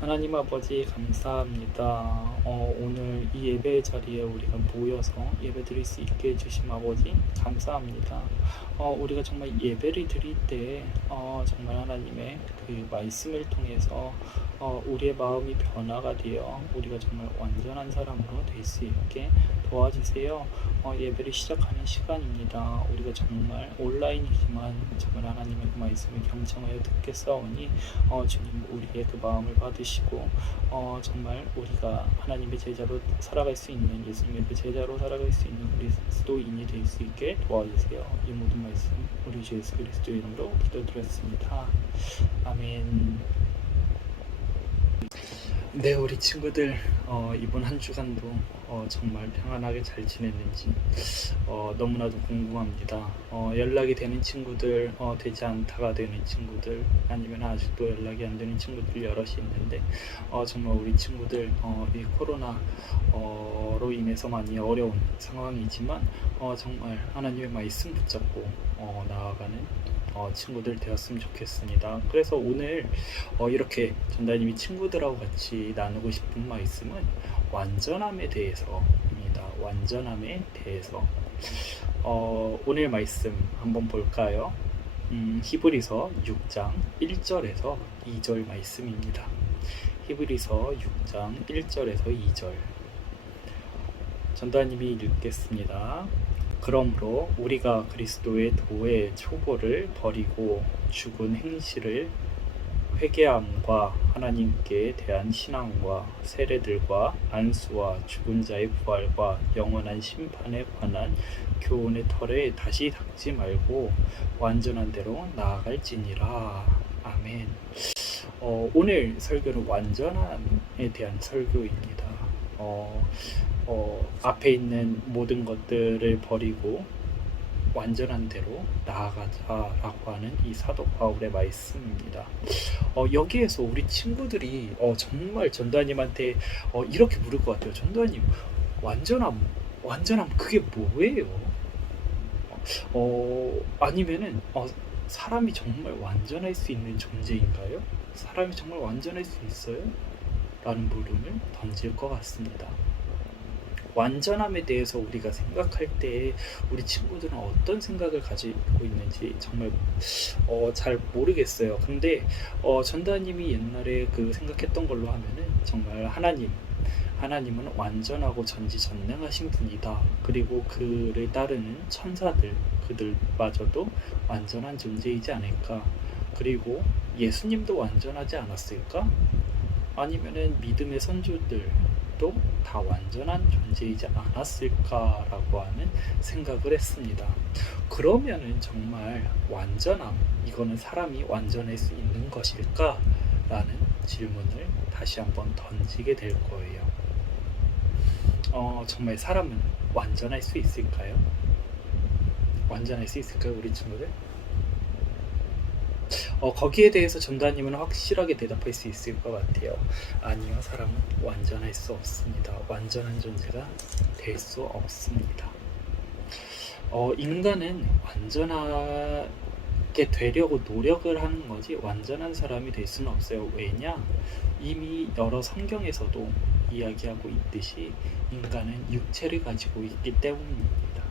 하나님 아버지 감사합니다. 오늘 이 예배 자리에 우리가 모여서 예배드릴 수 있게 해주신 아버지 감사합니다. 우리가 정말 예배를 드릴 때 정말 하나님의 그 말씀을 통해서 우리의 마음이 변화가 되어 우리가 정말 완전한 사람으로 될 수 있게 도와주세요. 예배를 시작하는 시간입니다. 우리가 정말 온라인이지만 정말 하나님의 그 말씀을 경청하여 듣겠사오니 주님 우리의 그 마음을 받으시고 정말 우리가 하나님의 제자로 살아갈 수 있는, 예수님의 그 제자로 살아갈 수 있는 그리스도인이 될 수 있게 도와주세요. 이 모든 말씀 우리 주 예수 그리스도 이름으로 기도드렸습니다. 아멘. 네, 우리 친구들 이번 한 주간도 정말 평안하게 잘 지냈는지 너무나도 궁금합니다. 연락이 되는 친구들, 되지 않다가 되는 친구들, 아니면 아직도 연락이 안 되는 친구들 여럿이 있는데 정말 우리 친구들 이 코로나로 인해서 많이 어려운 상황이지만 정말 하나님의 말씀 붙잡고 나아가는 친구들 되었으면 좋겠습니다. 그래서 오늘 이렇게 전다님이 친구들하고 같이 나누고 싶은 말씀은 완전함에 대해서입니다. 완전함에 대해서 오늘 말씀 한번 볼까요? 히브리서 6장 1절에서 2절 말씀입니다. 히브리서 6장 1절에서 2절 전다님이 읽겠습니다. 그러므로 우리가 그리스도의 도의 초보를 버리고 죽은 행실을 회개함과 하나님께 대한 신앙과 세례들과 안수와 죽은 자의 부활과 영원한 심판에 관한 교훈의 털에 다시 닦지 말고 완전한 대로 나아갈지니라. 아멘. 오늘 설교는 완전함에 대한 설교입니다. 앞에 있는 모든 것들을 버리고 완전한 대로 나아가자라고 하는 이 사도 바울의 말씀입니다. 여기에서 우리 친구들이 정말 전도사님한테 이렇게 물을 것 같아요. 전도사님, 완전함 그게 뭐예요? 아니면은 사람이 정말 완전할 수 있는 존재인가요? 사람이 정말 완전할 수 있어요? 라는 물음을 던질 것 같습니다. 완전함에 대해서 우리가 생각할 때 우리 친구들은 어떤 생각을 가지고 있는지 정말 잘 모르겠어요. 근데 전다님이 옛날에 그 생각했던 걸로 하면은 정말 하나님은 완전하고 전지전능하신 분이다. 그리고 그를 따르는 천사들 그들마저도 완전한 존재이지 않을까. 그리고 예수님도 완전하지 않았을까? 아니면은 믿음의 선조들도 다 완전한 존재이지 않았을까라고 하는 생각을 했습니다. 그러면은 정말 완전함, 이거는 사람이 완전할 수 있는 것일까? 라는 질문을 다시 한번 던지게 될 거예요. 정말 사람은 완전할 수 있을까요? 완전할 수 있을까요, 우리 친구들? 거기에 대해서 전도사님은 확실하게 대답할 수 있을 것 같아요. 아니요, 사람은 완전할 수 없습니다. 완전한 존재가 될 수 없습니다. 인간은 완전하게 되려고 노력을 하는 거지 완전한 사람이 될 수는 없어요. 왜냐? 이미 여러 성경에서도 이야기하고 있듯이 인간은 육체를 가지고 있기 때문입니다.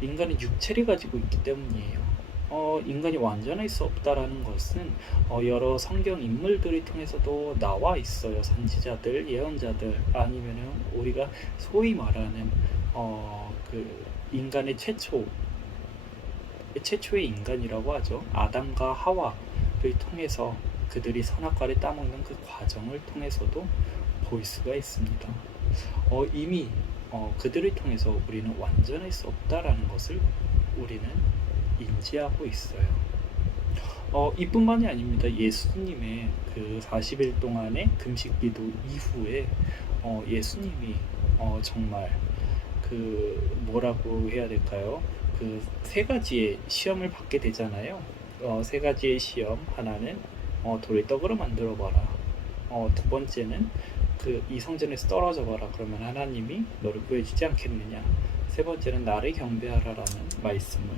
인간은 육체를 가지고 있기 때문이에요. 인간이 완전할 수 없다라는 것은 여러 성경 인물들을 통해서도 나와 있어요. 선지자들, 예언자들, 아니면은 우리가 소위 말하는 그 인간의 최초의 인간이라고 하죠. 아담과 하와를 통해서 그들이 선악과를 따먹는 그 과정을 통해서도 볼 수가 있습니다. 이미 그들을 통해서 우리는 완전할 수 없다라는 것을 우리는 인지하고 있어요. 이뿐만이 아닙니다. 예수님의 그 40일 동안의 금식기도 이후에 예수님이 정말 그 뭐라고 해야 될까요? 그 세 가지의 시험을 받게 되잖아요. 세 가지의 시험. 하나는 돌을 떡으로 만들어 봐라. 두 번째는 그 이성전에서 떨어져 봐라. 그러면 하나님이 너를 구해주지 않겠느냐. 세 번째는 나를 경배하라라는 말씀을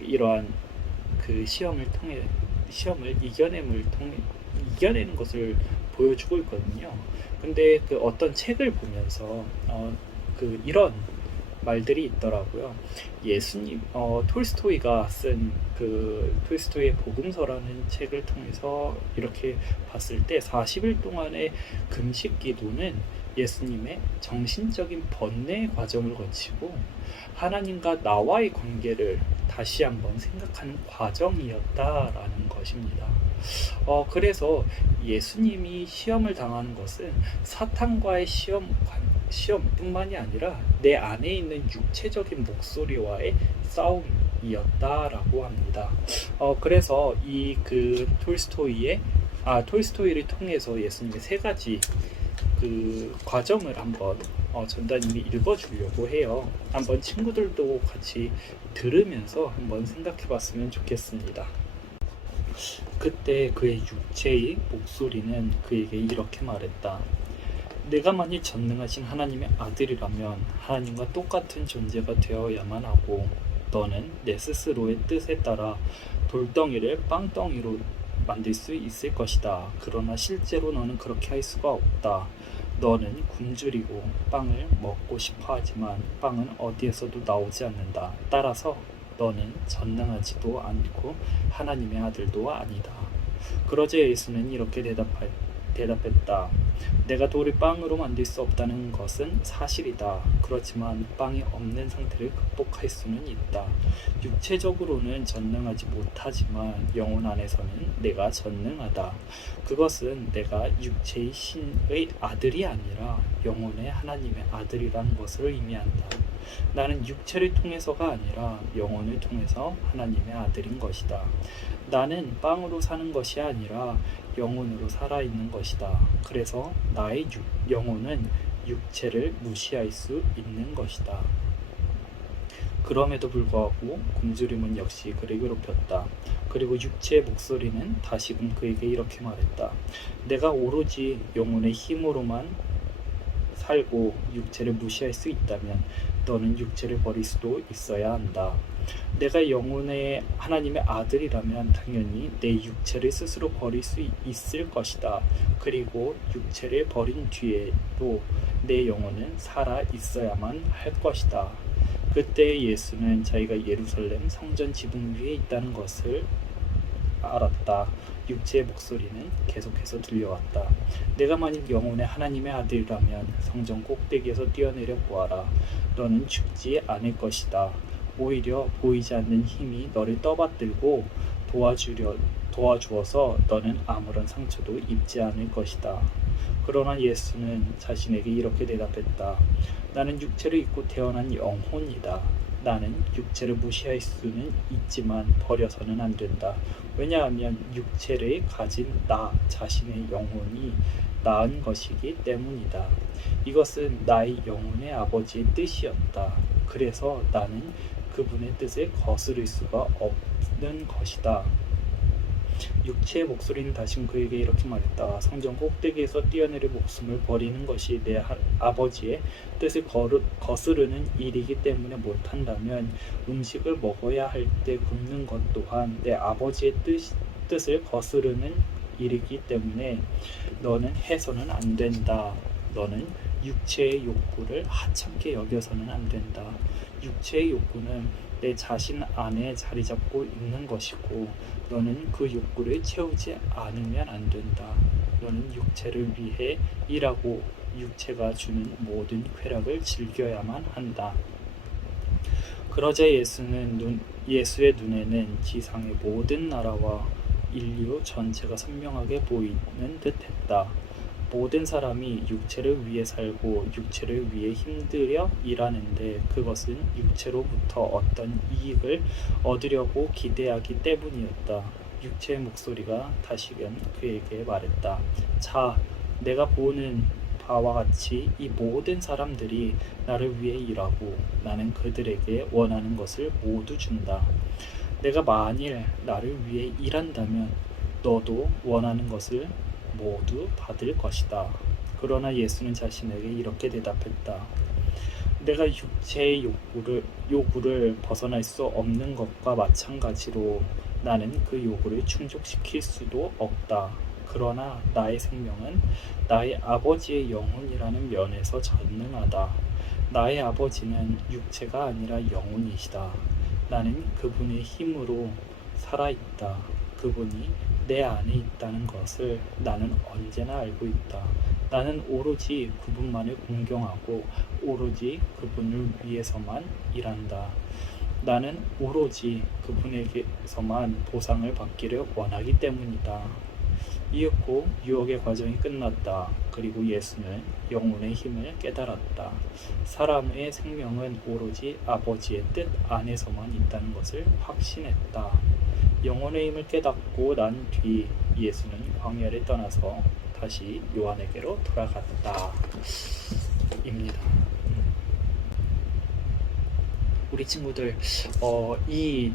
이러한 그 시험을 이겨내는 것을 보여주고 있거든요. 근데 그 어떤 책을 보면서 이런 말들이 있더라고요. 예수님, 톨스토이가 쓴 그 톨스토이의 복음서라는 책을 통해서 이렇게 봤을 때 40일 동안의 금식 기도는 예수님의 정신적인 번뇌의 과정을 거치고 하나님과 나와의 관계를 다시 한번 생각하는 과정이었다라는 것입니다. 그래서 예수님이 시험을 당하는 것은 사탄과의 시험뿐만이 아니라 내 안에 있는 육체적인 목소리와의 싸움이었다라고 합니다. 그래서 이 그 톨스토이를 통해서 예수님의 세 가지 그 과정을 한번 전단님이 읽어주려고 해요. 한번 친구들도 같이 들으면서 한번 생각해봤으면 좋겠습니다. 그때 그의 육체의 목소리는 그에게 이렇게 말했다. 내가 만일 전능하신 하나님의 아들이라면 하나님과 똑같은 존재가 되어야만 하고 너는 내 스스로의 뜻에 따라 돌덩이를 빵덩이로 만들 수 있을 것이다. 그러나 실제로 너는 그렇게 할 수가 없다. 너는 굶주리고 빵을 먹고 싶어 하지만 빵은 어디에서도 나오지 않는다. 따라서 너는 전능하지도 않고 하나님의 아들도 아니다. 그러자 예수는 이렇게 대답했다. 내가 돌을 빵으로 만들 수 없다는 것은 사실이다. 그렇지만 빵이 없는 상태를 극복할 수는 있다. 육체적으로는 전능하지 못하지만 영혼 안에서는 내가 전능하다. 그것은 내가 육체의 신의 아들이 아니라 영혼의 하나님의 아들이라는 것을 의미한다. 나는 육체를 통해서가 아니라 영혼을 통해서 하나님의 아들인 것이다. 나는 빵으로 사는 것이 아니라 영혼으로 살아있는 것이다. 그래서 나의 영혼은 육체를 무시할 수 있는 것이다. 그럼에도 불구하고 굶주림은 역시 그를 괴롭혔다. 그리고 육체의 목소리는 다시금 그에게 이렇게 말했다. 내가 오로지 영혼의 힘으로만 살고 육체를 무시할 수 있다면 너는 육체를 버릴 수도 있어야 한다. 내가 영혼의 하나님의 아들이라면 당연히 내 육체를 스스로 버릴 수 있을 것이다. 그리고 육체를 버린 뒤에도 내 영혼은 살아 있어야만 할 것이다. 그때 예수는 자기가 예루살렘 성전 지붕 위에 있다는 것을 알았다. 육체의 목소리는 계속해서 들려왔다. 내가 만일 영혼의 하나님의 아들이라면 성전 꼭대기에서 뛰어내려 보아라. 너는 죽지 않을 것이다. 오히려 보이지 않는 힘이 너를 떠받들고 도와주어서 너는 아무런 상처도 입지 않을 것이다. 그러나 예수는 자신에게 이렇게 대답했다. 나는 육체를 입고 태어난 영혼이다. 나는 육체를 무시할 수는 있지만 버려서는 안 된다. 왜냐하면 육체를 가진 나 자신의 영혼이 나은 것이기 때문이다. 이것은 나의 영혼의 아버지의 뜻이었다. 그래서 나는 그분의 뜻을 거스를 수가 없는 것이다. 육체의 목소리는 다시 그에게 이렇게 말했다. 성전 꼭대기에서 뛰어내려 목숨을 버리는 것이 내 아버지의 뜻을 거스르는 일이기 때문에 못한다면 음식을 먹어야 할 때 굶는 것 또한 내 아버지의 뜻을 거스르는 일이기 때문에 너는 해서는 안 된다. 너는 육체의 욕구를 하찮게 여겨서는 안 된다. 육체의 욕구는 내 자신 안에 자리 잡고 있는 것이고 너는 그 욕구를 채우지 않으면 안 된다. 너는 육체를 위해 일하고 육체가 주는 모든 쾌락을 즐겨야만 한다. 그러자 예수의 눈에는 지상의 모든 나라와 인류 전체가 선명하게 보이는 듯했다. 모든 사람이 육체를 위해 살고 육체를 위해 힘들여 일하는데 그것은 육체로부터 어떤 이익을 얻으려고 기대하기 때문이었다. 육체의 목소리가 다시금 그에게 말했다. 자, 내가 보는 바와 같이 이 모든 사람들이 나를 위해 일하고 나는 그들에게 원하는 것을 모두 준다. 내가 만일 나를 위해 일한다면 너도 원하는 것을 모두 받을 것이다. 그러나 예수는 자신에게 이렇게 대답했다. 내가 육체의 요구를 벗어날 수 없는 것과 마찬가지로 나는 그 요구를 충족시킬 수도 없다. 그러나 나의 생명은 나의 아버지의 영혼이라는 면에서 전능하다. 나의 아버지는 육체가 아니라 영혼이시다. 나는 그분의 힘으로 살아있다. 그분이 내 안에 있다는 것을 나는 언제나 알고 있다. 나는 오로지 그분만을 공경하고 오로지 그분을 위해서만 일한다. 나는 오로지 그분에게서만 보상을 받기를 원하기 때문이다. 이윽고 유혹의 과정이 끝났다. 그리고 예수는 영혼의 힘을 깨달았다. 사람의 생명은 오로지 아버지의 뜻 안에서만 있다는 것을 확신했다. 영혼의 힘을 깨닫고 난 뒤 예수는 광야를 떠나서 다시 요한에게로 돌아갔다. 입니다. 우리 친구들 이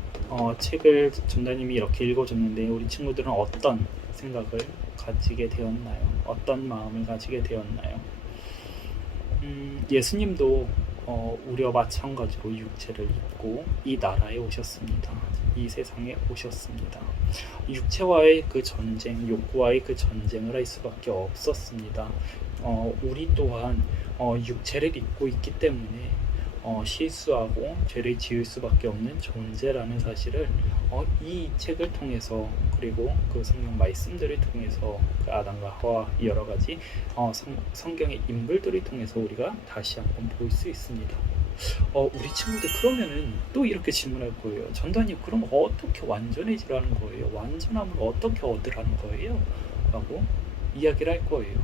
책을 전도님이 이렇게 읽어줬는데 우리 친구들은 어떤 생각을 가지게 되었나요? 어떤 마음을 가지게 되었나요? 예수님도 우리와 마찬가지로 육체를 입고 이 나라에 오셨습니다. 이 세상에 오셨습니다. 육체와의 그 전쟁, 욕구와의 그 전쟁을 할 수밖에 없었습니다. 우리 또한 육체를 입고 있기 때문에 실수하고 죄를 지을 수밖에 없는 존재라는 사실을 이 책을 통해서 그리고 그 성경 말씀들을 통해서 그 아담과 하와 여러 가지 성경의 인물들을 통해서 우리가 다시 한번 볼 수 있습니다. 우리 친구들 그러면은 또 이렇게 질문할 거예요. 전도님 그럼 어떻게 완전해지라는 거예요? 완전함을 어떻게 얻으라는 거예요? 라고 이야기를 할 거예요.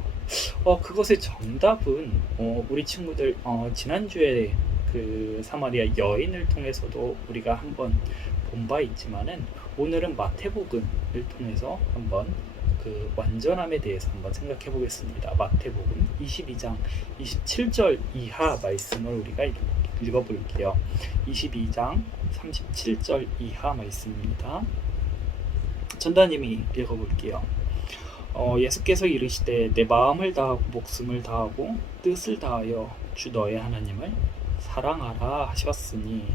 그것의 정답은 우리 친구들 지난주에 그 사마리아 여인을 통해서도 우리가 한번 본 바 있지만은 오늘은 마태복음을 통해서 한번 그 완전함에 대해서 한번 생각해 보겠습니다. 마태복음 22장 27절 이하 말씀을 우리가 읽어볼게요. 22장 37절 이하 말씀입니다. 전도님이 읽어볼게요. 예수께서 이르시되 내 마음을 다하고 목숨을 다하고 뜻을 다하여 주 너의 하나님을 사랑하라 하셨으니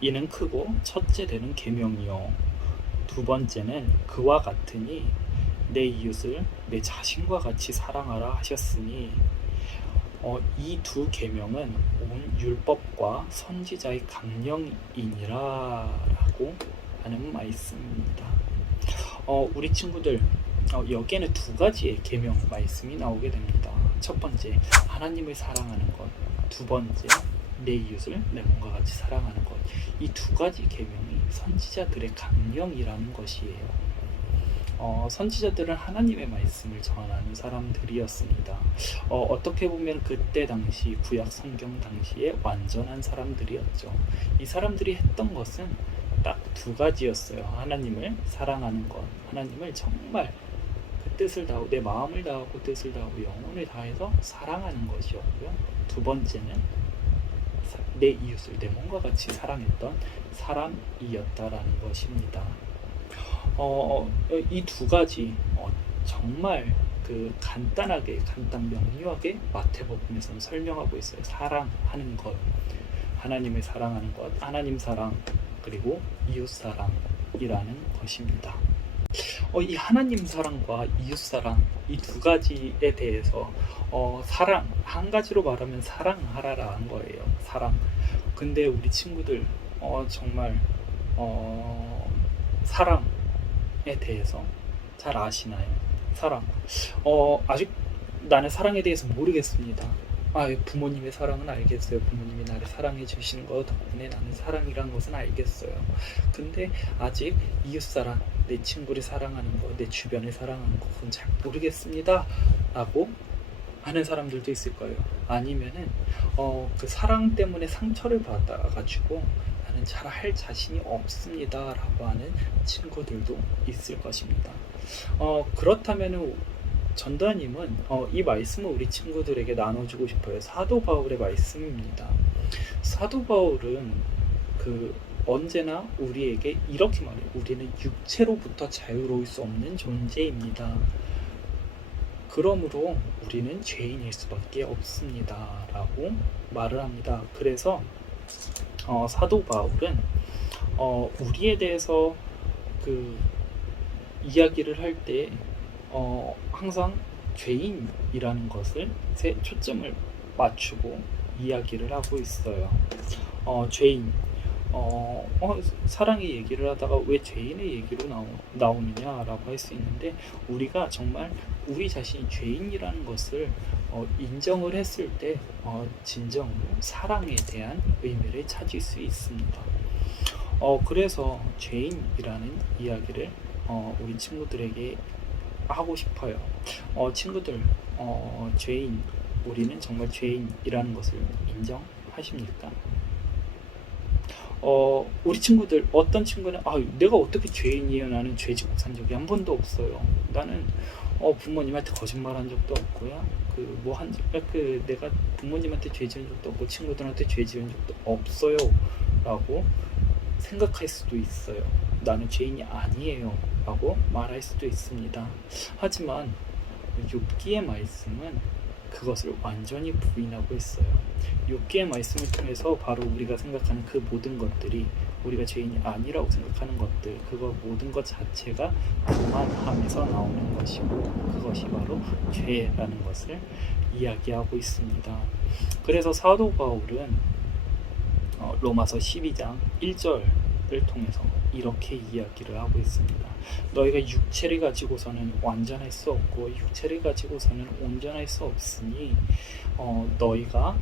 이는 크고 첫째 되는 계명이요 두 번째는 그와 같으니 내 이웃을 내 자신과 같이 사랑하라 하셨으니 이 두 계명은 온 율법과 선지자의 강령이니라 라고 하는 말씀입니다. 우리 친구들 여기에는 두 가지의 계명 말씀이 나오게 됩니다. 첫 번째 하나님을 사랑하는 것, 두 번째 내 이웃을 내 몸과 같이 사랑하는 것. 이 두 가지 계명이 선지자들의 강령이라는 것이에요. 선지자들은 하나님의 말씀을 전하는 사람들이었습니다. 어떻게 보면 그때 당시 구약 성경 당시에 완전한 사람들이었죠. 이 사람들이 했던 것은 딱 두 가지였어요. 하나님을 사랑하는 것, 하나님을 정말 그 뜻을 다하고 내 마음을 다하고 뜻을 다하고 영혼을 다해서 사랑하는 것이었고요. 두 번째는 내 이웃을 내 몸과 같이 사랑했던 사람이었다라는 것입니다. 이 두 가지 정말 그 간단 명료하게 마태복음에서는 설명하고 있어요. 사랑하는 것, 하나님을 사랑하는 것, 하나님 사랑 그리고 이웃 사랑이라는 것입니다. 이 하나님 사랑과 이웃 사랑 이 두 가지에 대해서 사랑 한 가지로 말하면 사랑하라라는 거예요. 사랑. 근데 우리 친구들 정말 사랑에 대해서 잘 아시나요? 사랑. 아직 나는 사랑에 대해서 모르겠습니다. 부모님의 사랑은 알겠어요. 부모님이 나를 사랑해 주시는 것 덕분에 나는 사랑이란 것은 알겠어요. 근데 아직 이웃사랑, 내 친구를 사랑하는 것, 내 주변을 사랑하는 것, 그건 잘 모르겠습니다. 라고 하는 사람들도 있을 거예요. 아니면은 그 사랑 때문에 상처를 받아가지고 나는 잘 할 자신이 없습니다. 라고 하는 친구들도 있을 것입니다. 그렇다면은 전도님은 이 말씀을 우리 친구들에게 나눠주고 싶어요. 사도 바울의 말씀입니다. 사도 바울은 그 언제나 우리에게 이렇게 말해요. 우리는 육체로부터 자유로울 수 없는 존재입니다. 그러므로 우리는 죄인일 수밖에 없습니다. 라고 말을 합니다. 그래서 사도 바울은 우리에 대해서 그 이야기를 할 때 항상 죄인이라는 것을 초점을 맞추고 이야기를 하고 있어요. 죄인, 사랑의 얘기를 하다가 왜 죄인의 얘기로 나오느냐라고 할 수 있는데, 우리가 정말 우리 자신이 죄인이라는 것을 인정을 했을 때 진정으로 사랑에 대한 의미를 찾을 수 있습니다. 그래서 죄인이라는 이야기를 우리 친구들에게 하고 싶어요. 친구들, 죄인, 우리는 정말 죄인이라는 것을 인정하십니까? 우리 친구들, 어떤 친구는 내가 어떻게 죄인이에요? 나는 죄 짓고 산 적이 한 번도 없어요. 나는 부모님한테 거짓말한 적도 없고요. 내가 부모님한테 죄 지은 적도 없고 친구들한테 죄 지은 적도 없어요. 라고 생각할 수도 있어요. 나는 죄인이 아니에요. 라고 말할 수도 있습니다. 하지만 욥기의 말씀은 그것을 완전히 부인하고 있어요. 욥기의 말씀을 통해서 바로 우리가 생각하는 그 모든 것들이, 우리가 죄인이 아니라고 생각하는 것들, 그거 모든 것 자체가 그만함에서 나오는 것이고, 그것이 바로 죄라는 것을 이야기하고 있습니다. 그래서 사도 바울은 로마서 12장 1절을 통해서 이렇게 이야기를 하고 있습니다. 너희가 육체를 가지고서는 완전할 수 없고 육체를 가지고서는 온전할 수 없으니 너희가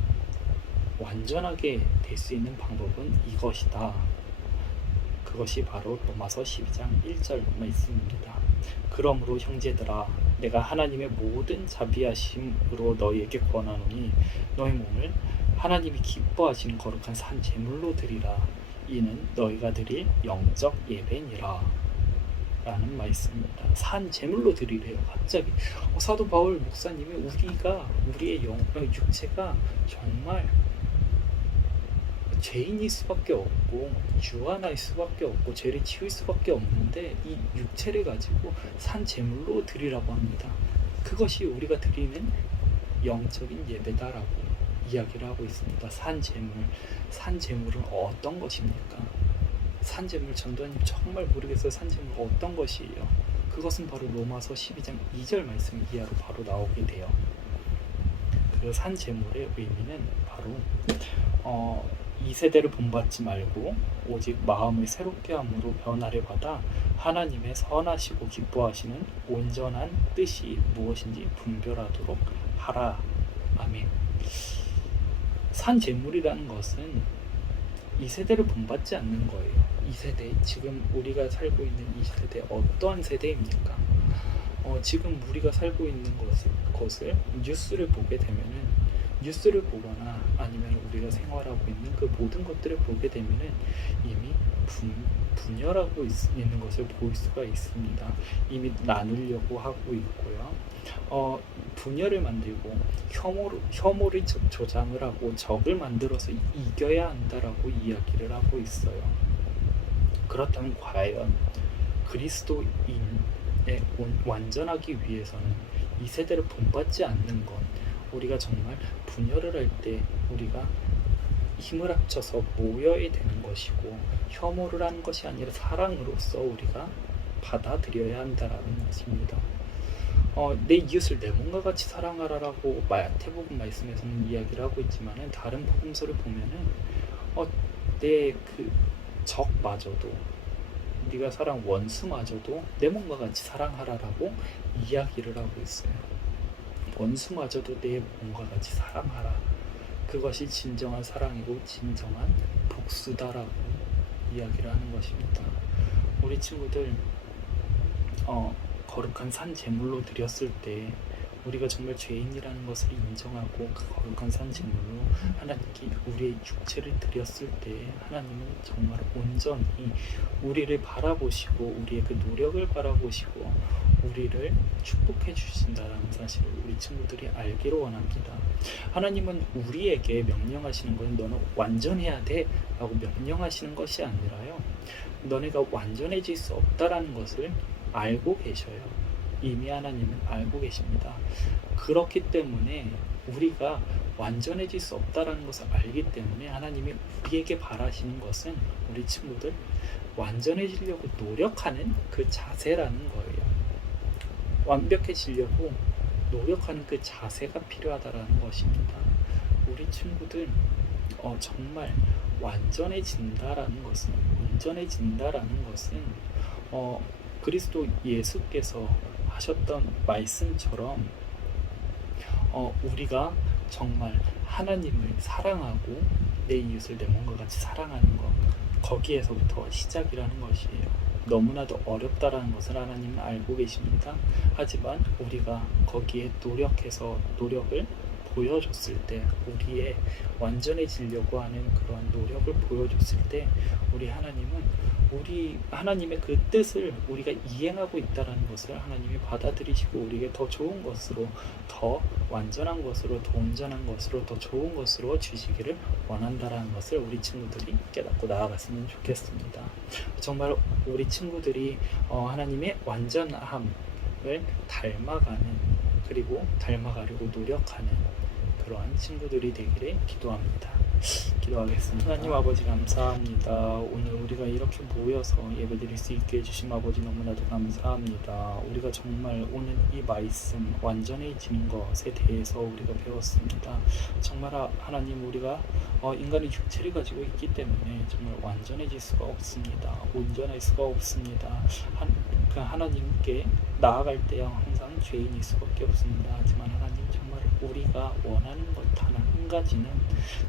완전하게 될 수 있는 방법은 이것이다. 그것이 바로 로마서 12장 1절 말씀입니다. 그러므로 형제들아, 내가 하나님의 모든 자비하심으로 너희에게 권하노니 너희 몸을 하나님이 기뻐하시는 거룩한 산 제물로 드리라. 이는 너희가 드릴 영적 예배니라. 라는 말씀입니다. 산 제물로 드리래요. 갑자기 사도 바울 목사님이 우리의 육체가 정말 죄인일 수밖에 없고 유한할 수밖에 없고 죄를 지을 수밖에 없는데, 이 육체를 가지고 산 제물로 드리라고 합니다. 그것이 우리가 드리는 영적인 예배다라고 이야기를 하고 있습니다. 산 제물은 어떤 것입니까? 산 제물, 전도님 정말 모르겠어요. 산 제물 어떤 것이에요? 그것은 바로 로마서 12장 2절 말씀 이하로 바로 나오게 돼요. 그 산 제물의 의미는 바로 이 세대를 본받지 말고 오직 마음을 새롭게 함으로 변화를 받아 하나님의 선하시고 기뻐하시는 온전한 뜻이 무엇인지 분별하도록 하라. 아멘. 산 제물이라는 것은 이 세대를 본받지 않는 거예요. 이 세대, 지금 우리가 살고 있는 이 세대, 어떠한 세대입니까? 지금 우리가 살고 있는 것을 뉴스를 보게 되면은, 뉴스를 보거나 아니면 우리가 생활하고 있는 그 모든 것들을 보게 되면은 이미 분열하고 있는 것을 볼 수가 있습니다. 이미 나누려고 하고 있고요. 분열을 만들고 혐오를 조장을 하고 적을 만들어서 이겨야 한다라고 이야기를 하고 있어요. 그렇다면 과연 그리스도인에 완전하기 위해서는 이 세대를 본받지 않는 것, 우리가 정말 분열을 할 때 우리가 힘을 합쳐서 모여야 되는 것이고, 혐오를 하는 것이 아니라 사랑으로서 우리가 받아들여야 한다라는 것입니다. 내 이웃을 내 몸과 같이 사랑하라라고 마태복음 말씀에서는 이야기를 하고 있지만은, 다른 복음서를 보면은 내 그 적마저도, 네가 사랑 원수마저도 내 몸과 같이 사랑하라라고 이야기를 하고 있어요. 원수마저도 내 몸과 같이 사랑하라. 그것이 진정한 사랑이고 진정한 복수다라고 이야기를 하는 것입니다. 우리 친구들, 거룩한 산 제물로 드렸을 때 우리가 정말 죄인이라는 것을 인정하고 그 거룩한 산 제물로 하나님께 우리의 육체를 드렸을 때, 하나님은 정말 온전히 우리를 바라보시고 우리의 그 노력을 바라보시고 우리를 축복해 주신다는 사실을 우리 친구들이 알기를 원합니다. 하나님은 우리에게 명령하시는 것은 너는 완전해야 돼 라고 명령하시는 것이 아니라요, 너네가 완전해질 수 없다라는 것을 알고 계셔요. 이미 하나님은 알고 계십니다. 그렇기 때문에 우리가 완전해질 수 없다라는 것을 알기 때문에 하나님이 우리에게 바라시는 것은 우리 친구들 완전해지려고 노력하는 그 자세라는 거예요. 완벽해지려고 노력하는 그 자세가 필요하다라는 것입니다. 우리 친구들 정말 완전해진다라는 것은 그리스도 예수께서 하셨던 말씀처럼 우리가 정말 하나님을 사랑하고 내 이웃을 내 몸과 같이 사랑하는 것, 거기에서부터 시작이라는 것이에요. 너무나도 어렵다라는 것을 하나님은 알고 계십니다. 하지만 우리가 거기에 노력을 보여줬을 때, 우리의 완전해지려고 하는 그러한 노력을 보여줬을 때, 하나님의 그 뜻을 우리가 이행하고 있다는 것을 하나님이 받아들이시고 우리에게 더 좋은 것으로, 더 완전한 것으로, 더 온전한 것으로, 더 좋은 것으로 주시기를 원한다는 것을 우리 친구들이 깨닫고 나아갔으면 좋겠습니다. 정말 우리 친구들이 하나님의 완전함을 닮아가는, 그리고 닮아가려고 노력하는 그러한 친구들이 되기를 기도합니다. 기도하겠습니다. 하나님 아버지 감사합니다. 오늘 우리가 이렇게 모여서 예배드릴 수 있게 해주신 아버지 너무나도 감사합니다. 우리가 정말 오늘 이 말씀 완전해지는 것에 대해서 우리가 배웠습니다. 정말 하나님, 우리가 인간의 육체를 가지고 있기 때문에 정말 완전해질 수가 없습니다. 온전할 수가 없습니다. 하나님께 나아갈 때야 항상 죄인일 수밖에 없습니다. 하지만 하나님, 정말 우리가 원하는 것 단 한 가지는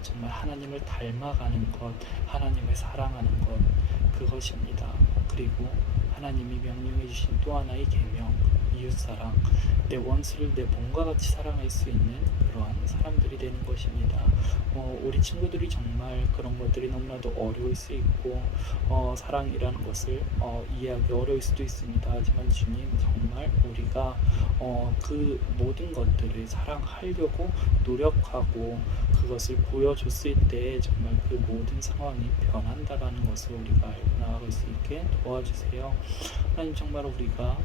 정말 하나님을 닮아가는 것, 하나님을 사랑하는 것, 그것입니다. 그리고 하나님이 명령해 주신 또 하나의 계명, 이웃사랑, 내 원수를 내 몸과 같이 사랑할 수 있는 그러한 사람들이 되는 것입니다. 우리 친구들이 정말 그런 것들이 너무나도 어려울 수 있고 사랑이라는 것을 이해하기 어려울 수도 있습니다. 하지만 주님, 정말 우리가 그 모든 것들을 사랑하려고 노력하고 그것을 보여줬을 때 정말 그 모든 상황이 변한다라는 것을 우리가 알고 나아갈 수 있게 도와주세요. 하나님, 정말 우리가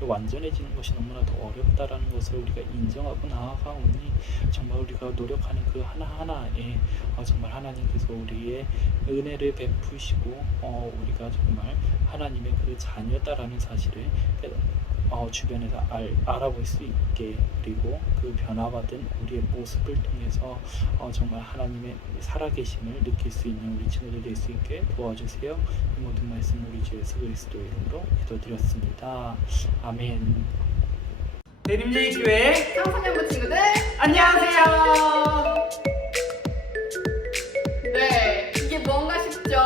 완전해지는 것이 너무나도 어렵다라는 것을 우리가 인정하고 나아가오니 정말 우리가 노력하는 그 하나하나에 정말 하나님께서 우리의 은혜를 베푸시고 우리가 정말 하나님의 그 자녀다라는 사실을 주변에서 알아볼 수 있게, 그리고 그 변화받은 우리의 모습을 통해서 정말 하나님의 살아계심을 느낄 수 있는 우리 친구들 될 수 있게 도와주세요. 이 모든 말씀 우리 주 예수 그리스도 이름으로 기도드렸습니다. 아멘. 대림제이 교회 청소년부 친구들 안녕하세요. 네, 이게 뭔가 싶죠?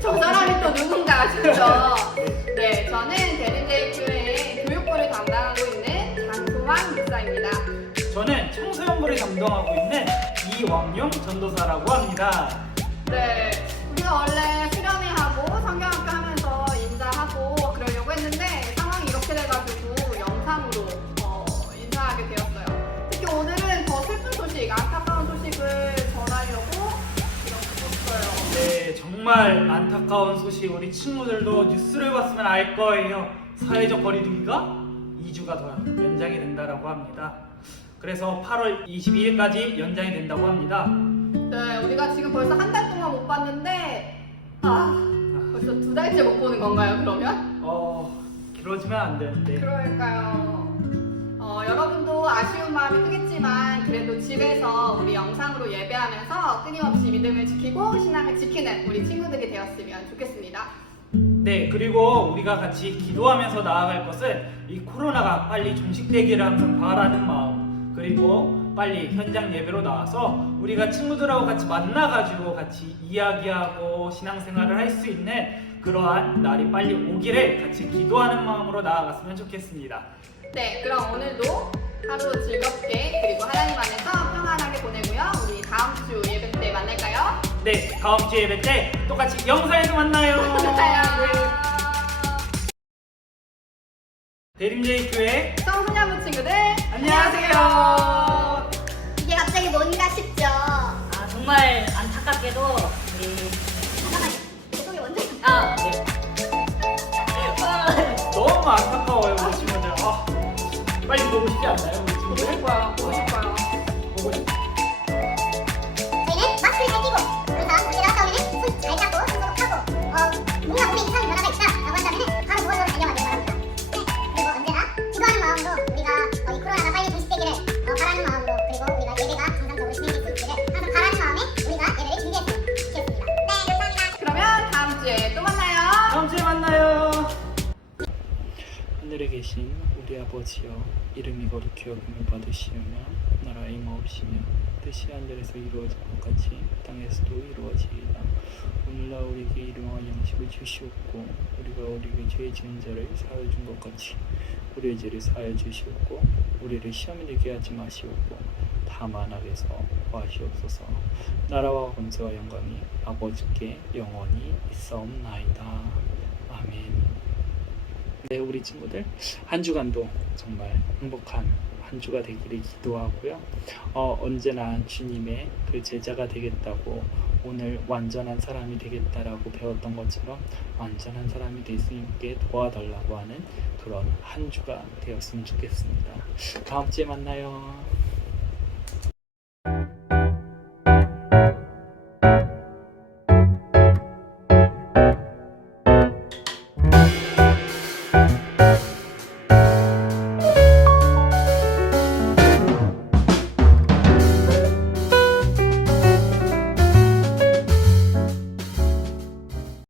저 사람이 또 누군가 싶죠? 네, 저는 대림제이 교회의 교육부를 담당하고 있는 장소환 목사입니다. 저는 청소년부를 담당하고 있는 이왕용 전도사라고 합니다. 네, 우리가 원래 수련회하고 성경학교 하면서 인사하고 그러려고 했는데 상황이 이렇게 돼가지고 영상으로 인사하게 되었어요. 특히 오늘은 더 슬픈 소식, 안타까운 소식을 전하려고 이렇게 했어요. 네, 정말 안타까운 소식, 우리 친구들도 뉴스를 봤으면 알 거예요. 사회적 거리두기가 2주가 더 연장이 된다고 합니다. 그래서 8월 22일까지 연장이 된다고 합니다. 네, 우리가 지금 벌써 한 달 동안 못 봤는데 벌써 2달째 못 보는 건가요, 그러면? 그러지면 안 되는데. 그러니까요. 여러분도 아쉬운 마음이 크겠지만 그래도 집에서 우리 영상으로 예배하면서 끊임없이 믿음을 지키고 신앙을 지키는 우리 친구들이 되었으면 좋겠습니다. 네, 그리고 우리가 같이 기도하면서 나아갈 것은 이 코로나가 빨리 종식되기를 항상 바라는 마음, 그리고 빨리 현장 예배로 나와서 우리가 친구들하고 같이 만나가지고 같이 이야기하고 신앙생활을 할 수 있는 그러한 날이 빨리 오기를 같이 기도하는 마음으로 나아갔으면 좋겠습니다. 네, 그럼 오늘도 하루 즐겁게 그리고 하나님 안에서 평안하게 보내고요. 우리 다음 주 예배 때 만날까요? 네, 다음 주 예배 때 똑같이 영상에서 만나요. 만나요. 네. 대림제일 교회 청소년부 친구들 안녕하세요. 이게 갑자기 뭔가 싶죠? 아 정말 안타깝게도 우리 잠깐만요. 제 속이 뭔데? 아 네. 너무 안타까워요 우리 친구들. 빨리 보고 싶지 않나요 우리 보고 친구들? 싶어요. 보고 싶어요. 보고 싶. 저희는 마스크를 잘 끼고 그래서 밖에 나갔다 오면 손 잘 잡고 손 소독하고 뭔가 몸에 이상한 변화가 있다라고 한다면 바로 보건소로 달려가길 바랍니다. 네. 그리고 언제나 기도하는 마음으로 우리가 이 코로나가 빨리 종식되기를 바라는 마음으로 그리고 우리가 예배가 정상적으로 진행될 수 있기를 항상 바라는 마음에 우리가 예배를 준비했습니다. 네, 감사합니다. 그러면 다음 주에 또 만나요. 다음 주에 만나요. 하늘에 계신 우리 아버지여, 이름이 거룩히 여김을 받으시오며 나라의 임하옵시며 뜻이 하늘에서 이루어진 것 같이 땅에서도 이루어지이다. 오늘날 우리에게 일용할 양식을 주시옵고 우리가 우리에게 죄 지은 자를 사하여 준 것 같이 우리의 죄를 사하여 주시옵고 우리를 시험에 들게 하지 마시옵고 다만 악에서 구하시옵소서. 나라와 권세와 영광이 아버지께 영원히 있사옵나이다. 아멘. 네, 우리 친구들 한 주간도 정말 행복한 한 주가 되기를 기도하고요. 언제나 주님의 그 제자가 되겠다고 오늘 완전한 사람이 되겠다라고 배웠던 것처럼 완전한 사람이 될 수 있게 도와달라고 하는 그런 한 주가 되었으면 좋겠습니다. 다음 주에 만나요.